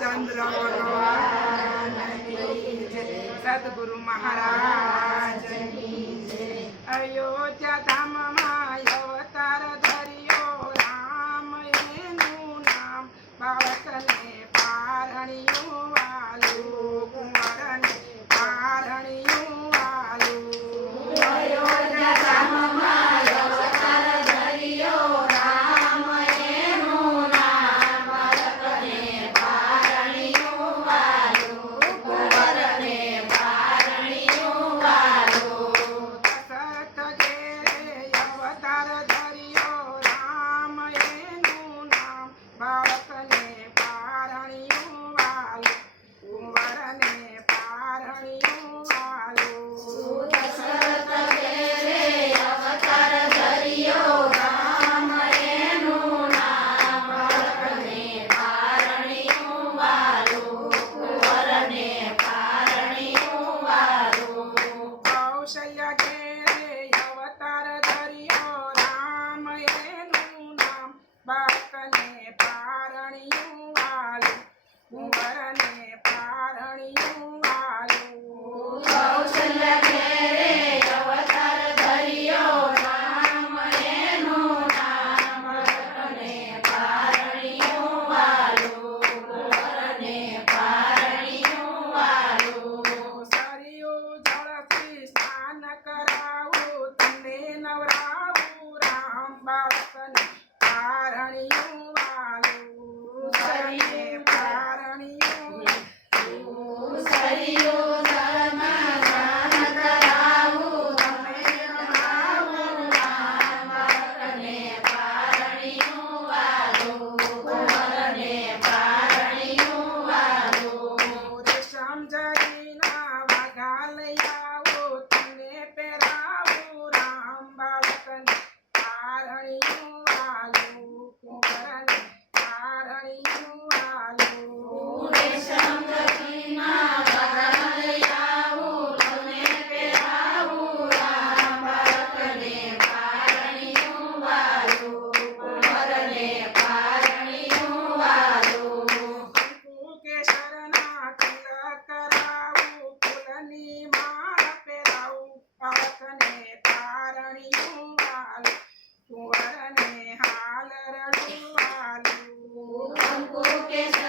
चंद्र भगवान सद्गुरु महाराज अयोध्या धाम अवतार धरियो राम एनु नाम बाळकने पारणियो वालू कुंवरने पारणियो वालू अयोध्या धाम अवतार धरियो राम एनु नाम बाळकने पारणियो वालू कुंवरने पारणियो वालू दशरथ गेरे अवतार धरियो राम एनु नाम बाळकने पारणियो वालू कुंवरने पारणियो वालू दशरथ गेरे अवतार धरियो राम एनु नाम बाळकने पारणियो वालू कुंवरने पारणियो वालू कौशल्य गेरे अवतार धरियो राम एनु नाम बाळकने पारणियो वालू कुंवरने पारणियो वालू कौशल्य गेरे अवतार धरियो राम एनु नाम बाळकने पारणियो वालू कुंवरने पारणियो वालू सरयू जळसी स्नान करावू तने नवरावू राम बाळकने पारणियो वालू सरये पारणियो सरियो धर्म दान करावू तमे नमावू राम बाळकने पारणियो वालू कुंवरने पारणियो वालू रेशम जरीना वाघालयावू तने पेरावू राम बाळकने पारणियो वालू कुंवरने पारणियो वालू रेशम जरीना वाघालयावू तमे पेरावू राम बाळकने पारणियो वालू कुंवरने पारणियो वालू केशरना तिलक करावू फुलनी माळ पेरावू बाळकने पारणियो वालू कुंवरने हाल रडू वालू कंकु केस